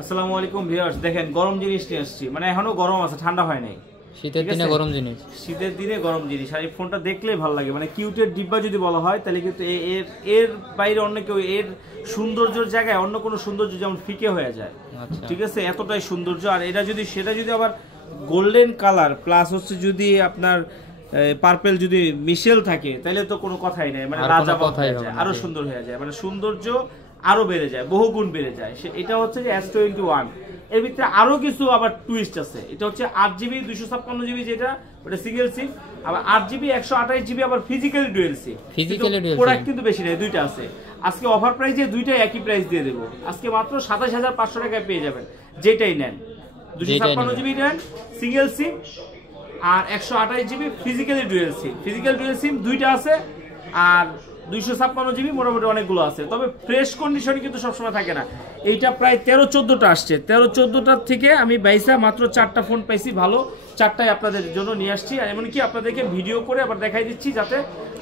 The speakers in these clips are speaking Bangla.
আসসালামু আলাইকুম ভিউয়ার্স, দেখেন গরম জিনিস নিয়ে আসছি, মানে এখনো গরম আছে, ঠান্ডা হয় নাই। শীতের দিনে গরম জিনিস, শীতের দিনে গরম জিনিস। আর এই ফোনটা দেখলেই ভালো লাগে, মানে কিউটের ডিব্বা যদি বলা হয় তাহলে কিন্তু এর বাইরে অন্য কেউ এর সৌন্দর্যের জায়গায় অন্য কোনো সৌন্দর্য যেমন ফিকে হয়ে যায়। ঠিক আছে, এতটাই সৌন্দর্য। আর এটা যদি সেটা যদি আবার গোল্ডেন কালার প্লাস হচ্ছে যদি আপনার পার্পেল যদি মিশেল থাকে তাহলে তো কোনো কথাই নাই, মানে রাজা হয়ে যায়, আরো সুন্দর হয়ে যায়, মানে সৌন্দর্য আরো বেড়ে যায়, বহুগুণ বেড়ে যায়। এটা হচ্ছে যে S21। এর ভিতরে আরো কিছু আবার টুইস্ট আছে। এটা হচ্ছে 8GB 256GB, যেটা ওটা সিঙ্গেল সিম, আবার 8GB 128GB আবার ফিজিক্যালি ডুয়াল সিম। প্রোডাক্ট কিন্তু বেশি নেই, দুইটা আছে। আজকে অফার প্রাইসে দুইটাই একই প্রাইস দিয়ে দেবো, আজকে মাত্র 27500 টাকায় পেয়ে যাবেন। যেটাই নেন 256GB নেন সিঙ্গেল সিম, আর 128GB physically dual SIM. Physical dual SIM দুইটা আছে, আর 256GB মোটামুটি অনেকগুলো আছে, তবে ফ্রেশ কন্ডিশনে কিন্তু সবসময় থাকে না। এইটা প্রায় 13-14টা আসছে, 13-14টার থেকে আমি বাইসা মাত্র 4টা ফোন পাইছি ভালো, 4টাই আপনাদের জন্য নিয়ে আসছি। আর এমনকি আপনাদেরকে ভিডিও করে আবার দেখাই দিচ্ছি, যাতে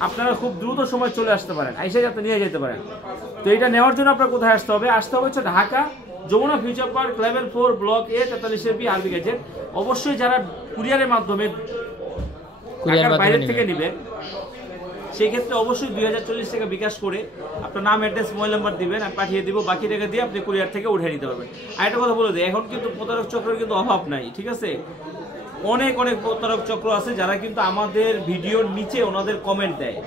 আপনারা খুব দ্রুত সময় চলে আসতে পারেন, আইসা যাতে নিয়ে যেতে পারেন। তো এটা নেওয়ার জন্য আপনার কোথায় আসতে হবে? আসতে হবে হচ্ছে Dhaka Jamuna Future Park level 4 block A 43B আরবি গেজেট। অবশ্যই যারা কুরিয়ারের মাধ্যমে ঢাকার বাইরে থেকে নিবে সেই ক্ষেত্রে অবশ্যই 2040 টাকা বিকাশ করে আপনার নাম, অ্যাড্রেস, মোবাইল নাম্বার দিবেন, আমি পাঠিয়ে দিব। বাকি টাকা দিয়ে আপনি কুরিয়ার থেকে উঠে নিতে পারবেন। আর একটা কথা বলে দিই, এখন কিন্তু প্রতারক চক্রের কিন্তু অভাব নাই, ঠিক আছে? অনেক প্রতারক চক্র আছে যারা কিন্তু আমাদের ভিডিওর নিচে ওনাদের কমেন্ট দেয়,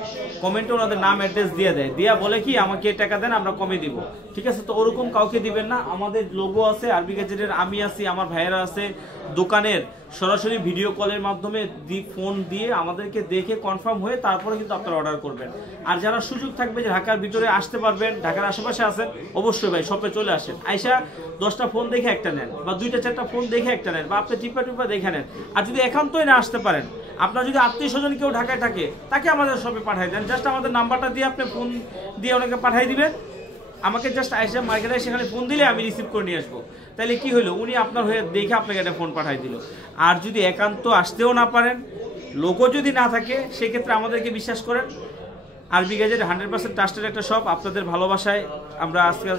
কমেন্টে ওনাদের নাম অ্যাড্রেস দিয়ে দেয়, দিয়া বলে কি আমাকে টাকা দেন আমরা কমে দিব, ঠিক আছে? তো ওরকম কাউকে দিবেন না। আমাদের লোগো আছে আরবি গেজেটের, আমি আছি, আমার ভাইয়েরা আছে দোকানের, সরাসরি ভিডিও কলের মাধ্যমে ফোন দিয়ে আমাদেরকে দেখে কনফার্ম হয়ে তারপরে কিন্তু আপনারা অর্ডার করবেন। আর যারা সুযোগ থাকবে যে ঢাকার ভিতরে আসতে পারবেন, ঢাকার আশেপাশে আছেন, অবশ্যই ভাই শপে চলে আসেন। আইসা 10টা ফোন দেখে একটা নেন, বা 2-4টা ফোন দেখে একটা নেন, বা আপনি টিপা দেখে নেন। আর যদি একান্তই না আসতে পারেন, আপনার যদি আত্মীয় স্বজন কেউ ঢাকায় থাকে, তাকে আমাদের শপে পাঠিয়ে দেন। জাস্ট আমাদের নাম্বারটা দিয়ে আপনি ফোন দিয়ে ওনাকে পাঠিয়ে দিবেন, আমাকে জাস্ট আইসা মার্কেটে সেখানে ফোন দিলে আমি রিসিভ করে নিয়ে আসবো। তাহলে কি হলো, উনি আপনার হয়ে দেখে আপনাকে একটা ফোন পাঠিয়ে দিল। আর যদি একান্ত আসতেও না পারেন, লোকও যদি না থাকে, সেক্ষেত্রে আমাদেরকে বিশ্বাস করেন, আরবি গেজেট 100% ট্রাস্টেড একটা শপ। আপনাদের ভালোবাসায় আমরা আজকে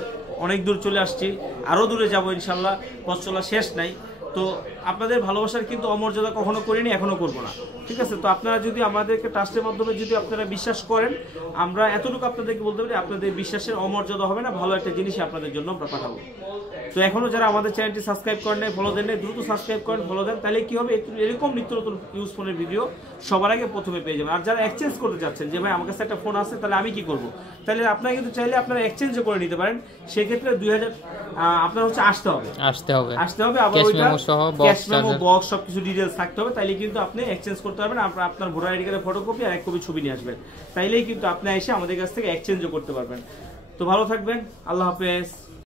অনেক দূর চলে আসছি, আরও দূরে যাব ইনশাল্লাহ, পথ চলা শেষ নাই। তো আপনাদের ভালোবাসার কিন্তু অমর্যাদা কখনো করিনি, এখনো করবো না, ঠিক আছে? তো আপনারা যদি আমাদেরকে ট্রাস্টের মাধ্যমে যদি আপনারা বিশ্বাস করেন, আমরা এতটুকু আপনাদেরকে বলতে পারি, আপনাদের বিশ্বাসের অমর্যাদা হবে না, ভালো একটা জিনিসই আপনাদের জন্য আমরা পাঠাবো। তো এখনো যারা আমাদের চ্যানেলটি সাবস্ক্রাইব করেন নাই, ফলো দেন নাই, দ্রুত সাবস্ক্রাইব করেন, ফলো দেন। তাহলে কি হবে, এরকম নিত্য নতুন ইউজ ফোনের ভিডিও সবার আগে প্রথমে পেয়ে যাবেন। আর যারা এক্সচেঞ্জ করতে চাচ্ছেন যে ভাই আমার কাছে একটা ফোন আছে, তাহলে আমি কি করবো, তাহলে আপনারা কিন্তু চাইলে আপনারা এক্সচেঞ্জও করে নিতে পারেন। সেক্ষেত্রে 2000 আপনার হচ্ছে আসতে হবে, আবার ওইটা ক্যাশ মেমো, বক্স, সবকিছু ডিটেলস থাকতে হবে। তাইলে কিন্তু আপনি এক্সচেঞ্জ করতে পারবেন। আপনার ভোটার আইডি কার্ডের ফটোকপি আর 1 কপি ছবি নিয়ে আসবেন, তাইলেই কিন্তু আপনি এসে আমাদের কাছ থেকে এক্সচেঞ্জও করতে পারবেন। তো ভালো থাকবেন, আল্লাহ হাফেজ।